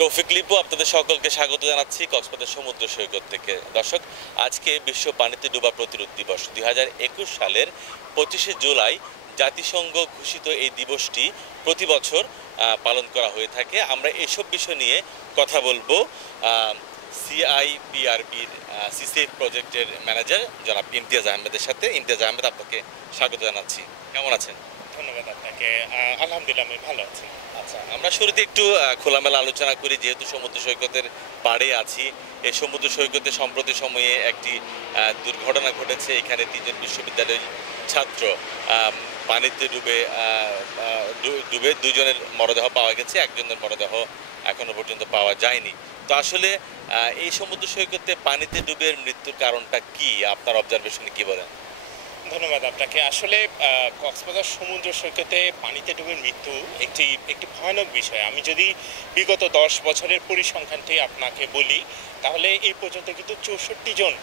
তৌফিক লিপু আপনাদের সকলকে স্বাগত জানাচ্ছি কক্সবাজার সমুদ্র সৈকত থেকে। দর্শক, আজকে বিশ্ব পানিতে ডুবা প্রতিরোধ দিবস 2021 সালের 25শে জুলাই জাতিসংঘ ঘোষিত এই দিবসটি প্রতি বছর পালন করা হয়ে থাকে। আমরা এসব বিষয় নিয়ে কথা বলবো সিআইপিআরবির সিসিএফ প্রজেক্টের ম্যানেজার জনাব ইমতিয়াজ আহমেদের সাথে। ইমতিয়াজ আহমেদ, আপনাকে স্বাগত জানাচ্ছি। কেমন আছেন? ধন্যবাদ আপনাকে। আলহামদুলিল্লাহ আমি ভালো আছি। আচ্ছা, আমরা শুরুতে একটু খোলামেলা আলোচনা করি। যেহেতু সমুদ্র সৈকতের পাড়ে আছি, এই সমুদ্র সৈকতে সম্প্রতি সময়ে একটি দুর্ঘটনা ঘটেছে। এখানে তিনজন বিশ্ববিদ্যালয়ের ছাত্র পানিতে ডুবে দুজনের মরদেহ পাওয়া গেছে, একজনের মরদেহ এখনো পর্যন্ত পাওয়া যায়নি। তো আসলে এই সমুদ্র সৈকতে পানিতে ডুবে মৃত্যুর কারণটা কি, আপনার অবজারভেশনে কি বলেন? ধন্যবাদ আপনাকে। আসলে কক্সবাজার সমুদ্র সৈকতে পানিতে ডুবে মৃত্যু একটি ভয়ানক বিষয়। আমি যদি বিগত 10 বছরের পরিসংখ্যানটি আপনাকে বলি, তাহলে এই পর্যন্ত কিন্তু 64 জন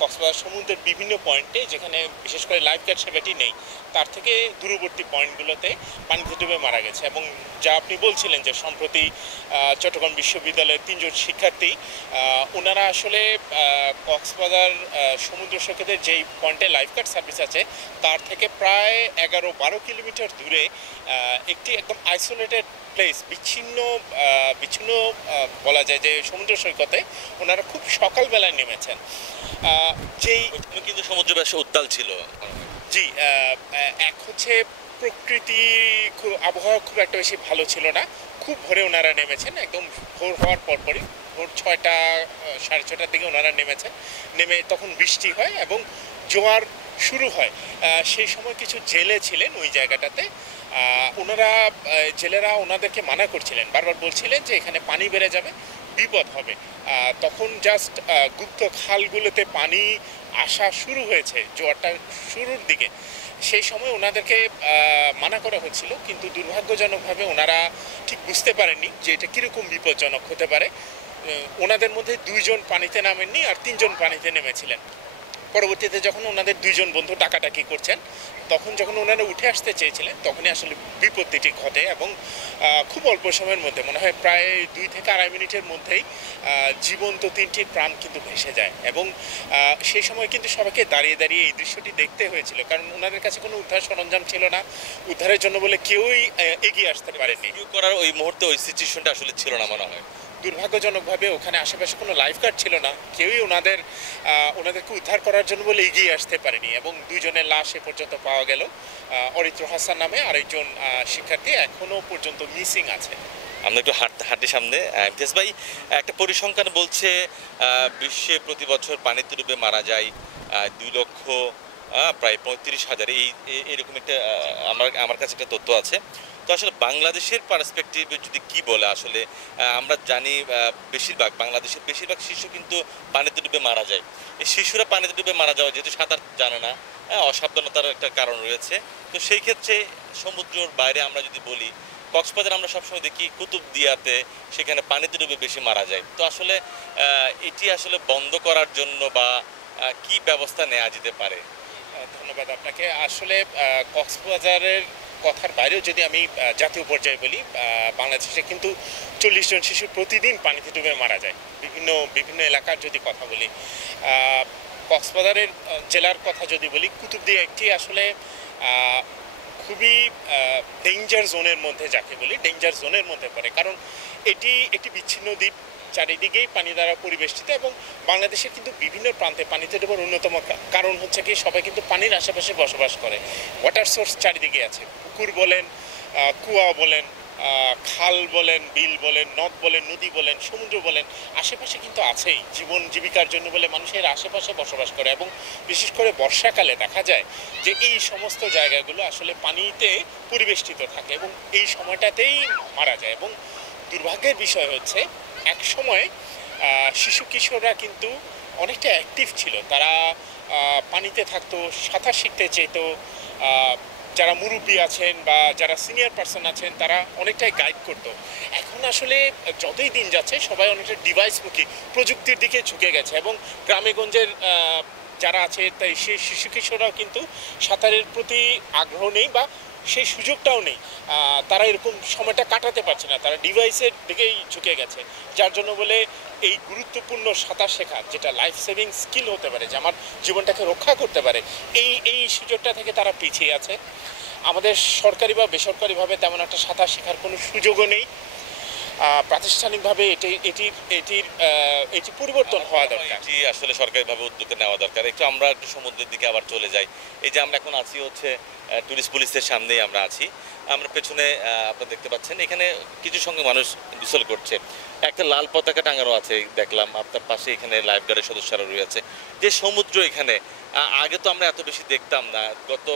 কক্সবাজার সমুদ্রের বিভিন্ন পয়েন্টে, যেখানে বিশেষ করে লাইফগার্ড সেবাটি নেই, তার থেকে দূরবর্তী পয়েন্টগুলোতে পানিতে ডুবে মারা গেছে। এবং যা আপনি বলছিলেন যে সম্প্রতি চট্টগ্রাম বিশ্ববিদ্যালয়ের 3 জন শিক্ষার্থী, ওনারা আসলে কক্সবাজার সমুদ্র সৈকতের যেই পয়েন্টে লাইফগার্ড সার্ভিস আছে তার থেকে প্রায় 11-12 কিলোমিটার দূরে একটি একদম আইসোলেটেড প্লেস, বিচ্ছিন্ন বলা যায় যে সমুদ্র সৈকতে ওনারা খুব সকালবেলায় নেমেছেন। যেই কিন্তু সমুদ্র বেশ উত্তাল ছিল। জি, এক হচ্ছে প্রকৃতি আবহাওয়া খুব একটা বেশি ভালো ছিল না। খুব ভোরে ওনারা নেমেছেন, একদম ভোর হওয়ার পরপরই ভোর 6টা 6:30টার দিকে ওনারা নেমে তখন বৃষ্টি হয় এবং জোয়ার শুরু হয়। সেই সময় কিছু জেলে ছিলেন ওই জায়গাটাতে। জেলেরা ওনাদেরকে মানা করছিলেন, বারবার বলছিলেন যে এখানে পানি বেড়ে যাবে, বিপদ হবে। তখন জাস্ট গুপ্ত খালগুলোতে পানি আসা শুরু হয়েছে, জোয়ারটা শুরুর দিকে। সেই সময় ওনাদেরকে মানা করা হচ্ছিল, কিন্তু দুর্ভাগ্যজনকভাবে ওনারা ঠিক বুঝতে পারেননি যে এটা কীরকম বিপজ্জনক হতে পারে। ওনাদের মধ্যে 2 জন পানিতে নামেননি, আর 3 জন পানিতে নেমেছিলেন। পরবর্তীতে যখন ওনাদের 2 জন বন্ধু টাকাটাকি করছেন, তখন যখন ওনারা উঠে আসতে চেয়েছিলেন, তখনই আসলে বিপত্তিটি ঘটে এবং খুব অল্প সময়ের মধ্যে, মনে হয় প্রায় 2 থেকে 2.5 মিনিটের মধ্যেই জীবন্ত 3টি প্রাণ কিন্তু ভেসে যায়। এবং সেই সময় কিন্তু সবাইকে দাঁড়িয়ে দাঁড়িয়ে এই দৃশ্যটি দেখতে হয়েছিল, কারণ ওনাদের কাছে কোনো উদ্ধার সরঞ্জাম ছিল না, উদ্ধারের জন্য বলে কেউই এগিয়ে আসতে পারেনি। করার ওই মুহূর্তে ওই সিচুয়েশনটা আসলে ছিল না মনে হয়। দুর্ভাগ্যজনকভাবে ওখানে আশেপাশে কোনো লাইফগার্ড ছিল না, কেউই ওনাদেরকে উদ্ধার করার জন্য বলে এগিয়ে আসতে পারেনি। এবং 2 জনের লাশ এ পর্যন্ত পাওয়া গেল। অরিত্র হাসান নামে আরেকজন শিক্ষার্থী এখনও পর্যন্ত মিসিং আছে। আমরা একটু হাঁটি সামনে। ইমতিয়াজ ভাই, একটা পরিসংখ্যান বলছে বিশ্বে প্রতি বছর পানিতে ডুবে মারা যায় 2 লক্ষ প্রায় 35,000, এরকম একটা আমার কাছে একটা তথ্য আছে। তো আসলে বাংলাদেশের পার্সপেক্টিভে যদি কি বলে, আসলে আমরা জানি বাংলাদেশের বেশিরভাগ শিশু কিন্তু পানিতে ডুবে মারা যায়। এই শিশুরা পানিতে ডুবে মারা যাওয়া, যেহেতু সাঁতার জানে না, অসাবধানতার একটা কারণ রয়েছে। তো সেই ক্ষেত্রে সমুদ্রের বাইরে আমরা যদি বলি, কক্সবাজার আমরা সবসময় দেখি কুতুবদিয়াতে, সেখানে পানিতে ডুবে বেশি মারা যায়। তো আসলে এটি আসলে বন্ধ করার জন্য বা কি ব্যবস্থা নেওয়া যেতে পারে? ধন্যবাদ আপনাকে। আসলে কক্সবাজারের কথার বাইরেও যদি আমি জাতীয় পর্যায়ে বলি, বাংলাদেশে কিন্তু 40 জন শিশু প্রতিদিন পানিতে ডুবে মারা যায়। বিভিন্ন এলাকার যদি কথা বলি, কক্সবাজারের জেলার কথা যদি বলি, কুতুবদিয়া একটি আসলে খুবই ডেঞ্জার জোনের মধ্যে, যাকে বলি ডেঞ্জার জোনের মধ্যে পড়ে, কারণ এটি একটি বিচ্ছিন্ন দ্বীপ, চারিদিকেই পানি দ্বারা পরিবেষ্টিত। এবং বাংলাদেশের কিন্তু বিভিন্ন প্রান্তে পানিতে ডোবার অন্যতম কারণ হচ্ছে কি, সবাই কিন্তু পানির আশেপাশে বসবাস করে। ওয়াটার সোর্স চারিদিকে আছে, পুকুর বলেন, কুয়া বলেন, খাল বলেন, বিল বলেন, নদ বলেন, নদী বলেন, সমুদ্র বলেন, আশেপাশে কিন্তু আছেই। জীবন জীবিকার জন্য বলে মানুষের আশেপাশে বসবাস করে। এবং বিশেষ করে বর্ষাকালে দেখা যায় যে এই সমস্ত জায়গাগুলো আসলে পানিতে পরিবেষ্টিত থাকে এবং এই সময়টাতেই মারা যায়। এবং দুর্ভাগ্যের বিষয় হচ্ছে, এক সময় শিশু কিশোররা কিন্তু অনেকটা অ্যাক্টিভ ছিল, তারা পানিতে থাকতো, সাঁতার শিখতে চেত। যারা মুরব্বী আছেন বা যারা সিনিয়র পার্সন আছেন, তারা অনেকটাই গাইড করতো। এখন আসলে যতই দিন যাচ্ছে, সবাই অনেকটা ডিভাইসমুখী, প্রযুক্তির দিকে ঝুঁকে গেছে। এবং গ্রামেগঞ্জের যারা আছে, তাই সেই শিশু কিশোররাও কিন্তু সাঁতারের প্রতি আগ্রহ নেই বা সেই সুযোগটাও নেই। তারা এরকম সময়টা কাটাতে পারছে না, তারা ডিভাইসের দিকেই ঝুঁকে গেছে, যার জন্য বলে এই গুরুত্বপূর্ণ সাঁতার শেখা, যেটা লাইফ সেভিং স্কিল হতে পারে, যে আমার জীবনটাকে রক্ষা করতে পারে, এই সুযোগটা থেকে তারা পিছিয়ে আছে। আমাদের সরকারি বা বেসরকারিভাবে তেমন একটা সাঁতার শেখার কোনো সুযোগও নেই। প্রাতিষ্ঠানিকভাবে এটি পরিবর্তন হওয়া দরকার। এটি আসলে সরকারিভাবে উদ্যোগ নেওয়া দরকার। আমরা একটু সমুদ্রের দিকে আবার চলে যাই। এই যে আমরা এখন আছি হচ্ছে টুরিস্ট পুলিশের সামনেই আমরা আছি। আমরা পেছনে আপনারা দেখতে পাচ্ছেন এখানে কিছু সংখ্যক মানুষ গোসল করছে। একটা লাল পতাকা টাঙানো আছে দেখলাম, আপনার পাশে এখানে লাইফ গার্ডের সদস্যরা রয়েছে। যে সমুদ্র এখানে আগে তো আমরা এত বেশি দেখতাম না। গত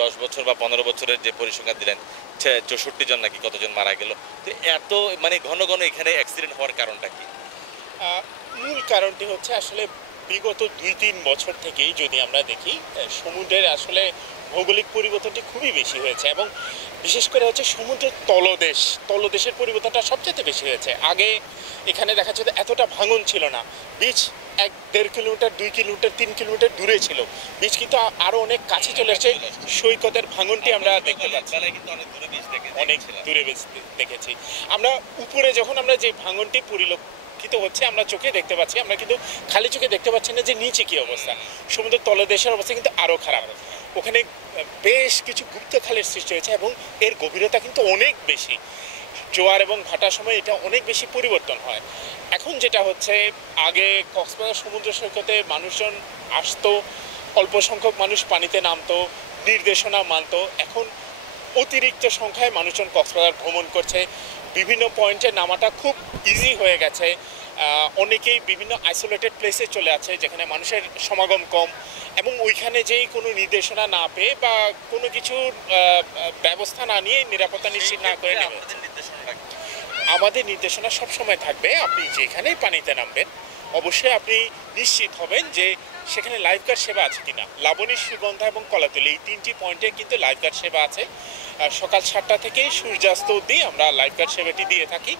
10 বছর বা 15 বছরের যে পরিসংখ্যান দিলেন 64 জন নাকি কতজন মারা গেল। তো এত মানে ঘন ঘন এখানে অ্যাক্সিডেন্ট হওয়ার কারণটা কি? মূল কারণটি হচ্ছে আসলে বিগত 2-3 বছর থেকেই যদি আমরা দেখি, সমুদ্রের আসলে ভৌগোলিক পরিবর্তনটি খুবই বেশি হয়েছে, এবং বিশেষ করে হচ্ছে সমুদ্রের তলদেশের পরিবর্তনটা সবচেয়ে বেশি হয়েছে। আগে এখানে দেখা যেত এতটা ভাঙন ছিল না, বিচ 1-1.5 কিলোমিটার, 2 কিলোমিটার, 3 কিলোমিটার দূরে ছিল, বিচ কিন্তু আরও অনেক কাছে চলে এসেছে। সৈকতের ভাঙনটি আমরা দেখতে পাচ্ছি, অনেক দূরে বিচ দেখেছি আমরা। উপরে যখন আমরা যে ভাঙনটি পরিলক্ষিত হচ্ছে আমরা চোখে দেখতে পাচ্ছি, আমরা কিন্তু খালি চোখে দেখতে পাচ্ছি না যে নিচে কি অবস্থা। সমুদ্রের তলদেশের অবস্থা কিন্তু আরও খারাপ। ওখানে বেশ কিছু গুপ্তখালের সৃষ্টি হয়েছে, এবং এর গভীরতা কিন্তু অনেক বেশি। জোয়ার এবং ভাটার সময় এটা অনেক বেশি পরিবর্তন হয়। এখন যেটা হচ্ছে, আগে কক্সবাজার সমুদ্র সৈকতে মানুষজন আসতো, অল্প সংখ্যক মানুষ পানিতে নামতো, নির্দেশনা মানতো। এখন অতিরিক্ত সংখ্যায় মানুষজন কক্সবাজার ভ্রমণ করছে, বিভিন্ন পয়েন্টে নামাটা খুব ইজি হয়ে গেছে। অনেকেই বিভিন্ন আইসোলেটেড প্লেসে চলে আছে যেখানে মানুষের সমাগম কম, এবং ওইখানে যেই কোনো নির্দেশনা না পেয়ে বা কোনো কিছুর ব্যবস্থা না নিয়ে, নিরাপত্তা নিশ্চিত না করে নেবে। আমাদের নির্দেশনা সবসময় থাকবে, আপনি যেখানেই পানিতে নামবেন অবশ্যই আপনি নিশ্চিত হবেন যে সেখানে লাইফগার্ড সেবা আছে কিনা। লাবণী, সুগন্ধা এবং কলাতলি, এই 3টি পয়েন্টে কিন্তু লাইফগার্ড সেবা আছে। সকাল 7টা থেকেই সূর্যাস্ত অবধি আমরা লাইফগার্ড সেবাটি দিয়ে থাকি।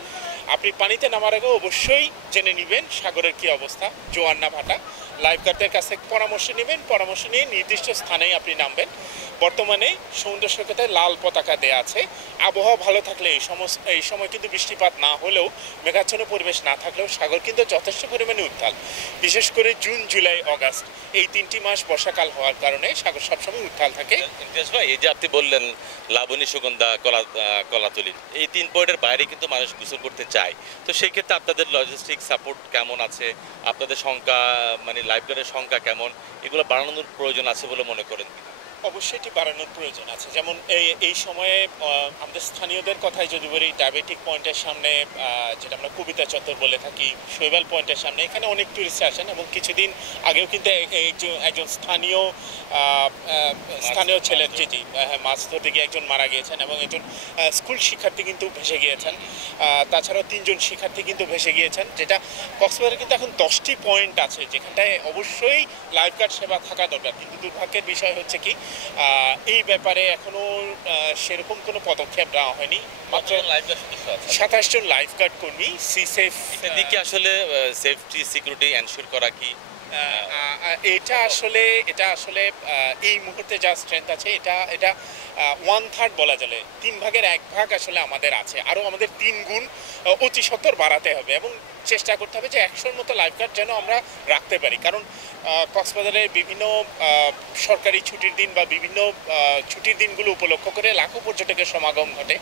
আপনি পানিতে নামার আগে অবশ্যই জেনে নেবেন সাগরের কী অবস্থা, জোয়ার না ভাটা। লাইফগার্ডদের কাছ থেকে পরামর্শ নেবেন, পরামর্শ নিয়ে নির্দিষ্ট স্থানেই আপনি নামবেন। বর্তমানে সমুদ্র সৈকতে লাল পতাকা দেয়া আছে। আবহাওয়া ভালো থাকলে এই সময় কিন্তু বৃষ্টিপাত না হলেও, মেঘাচ্ছন্ন পরিবেশ না থাকলেও সাগর কিন্তু যথেষ্ট পরিমাণে উত্তাল। বিশেষ করে জুন, জুলাই, অগাস্ট এই 3টি মাস বর্ষাকাল হওয়ার কারণে সাগর সবসময় উত্তাল থাকে। ইমতিয়াজ ভাই, এই যে আপনি বললেন লাবণী, সুগন্ধা, কলাতলি, এই 3 পয়েন্টের বাইরে কিন্তু মানুষ গোসল করতে চায়। তো সেই ক্ষেত্রে আপনাদের লজিস্টিক সাপোর্ট কেমন আছে? আপনাদের সংখ্যা মানে লাইফগার্ডের সংখ্যা কেমন? এগুলো বাড়ানোর প্রয়োজন আছে বলে মনে করেন? অবশ্যই এটি বাড়ানোর প্রয়োজন আছে। যেমন এই সময়ে আমাদের স্থানীয়দের কথাই যদি বলি, ডায়াবেটিক পয়েন্টের সামনে, যেটা আমরা কবিতা চত্বর বলে থাকি, শৈবাল পয়েন্টের সামনে, এখানে অনেক টুরিস্ট আসেন, এবং কিছুদিন আগেও কিন্তু একজন স্থানীয় ছেলে, জি মাছ ধরতে গিয়ে একজন মারা গিয়েছেন, এবং একজন স্কুল শিক্ষার্থী কিন্তু ভেসে গিয়েছেন। তাছাড়াও 3 জন শিক্ষার্থী কিন্তু ভেসে গিয়েছেন। যেটা কক্সবাজারে কিন্তু এখন 10টি পয়েন্ট আছে যেখানটায় অবশ্যই লাইফগার্ড সেবা থাকা দরকার, কিন্তু দুর্ভাগ্যের বিষয় হচ্ছে কি, এই ব্যাপারে এখনো সেরকম কোনো পদক্ষেপ নেওয়া হয়নি। মাত্র 27 জন লাইফগার্ড কর্মী সি সেফ দিকে আসলে সেফটি সিকিউরিটি এনশিওর করা কি এটা আসলে এই মুহূর্তে যা স্ট্রেংথ আছে, এটা 1/3 বলা চলে, 3 ভাগের 1 ভাগ আসলে আমাদের আছে। আরও আমাদের 3 গুণ অতি সত্বর বাড়াতে হবে, এবং চেষ্টা করতে হবে যে 100-র মতো লাইফগার্ড যেন আমরা রাখতে পারি। কারণ কক্সবাজারে বিভিন্ন সরকারি ছুটির দিন বা বিভিন্ন ছুটির দিনগুলো উপলক্ষ করে লাখো পর্যটকের সমাগম ঘটে।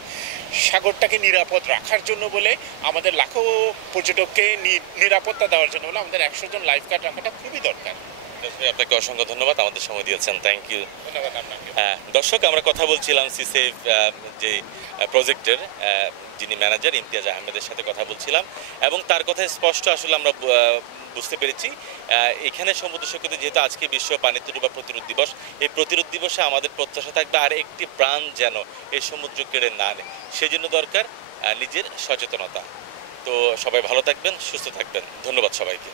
সাগরটাকে নিরাপদ রাখার জন্য বলে, আমাদের লাখো পর্যটককে নিরাপত্তা দেওয়ার জন্য বলে আমাদের 100 জন লাইফগার্ড রাখাটা খুবই দরকার। আপনাকে অসংখ্য ধন্যবাদ, আমাদের সময় দিয়েছেন, থ্যাংক ইউ। ধন্যবাদ আপনাকে। দর্শক, আমরা কথা বলছিলাম সিসেফ যে প্রজেক্টের যিনি ম্যানেজার ইমতিয়াজ আহমেদের সাথে কথা বলছিলাম, এবং তার কথায় স্পষ্ট আসলে আমরা বুঝতে পেরেছি এখানে সমুদ্র সৈকতে যেহেতু আজকে বিশ্ব পানিতে ডুবা প্রতিরোধ দিবস, এই প্রতিরোধ দিবসে আমাদের প্রত্যাশা থাকবে আর একটি প্রাণ যেন এই সমুদ্র কেড়ে না নেয়। সেজন্য দরকার নিজের সচেতনতা। তো সবাই ভালো থাকবেন, সুস্থ থাকবেন, ধন্যবাদ সবাইকে।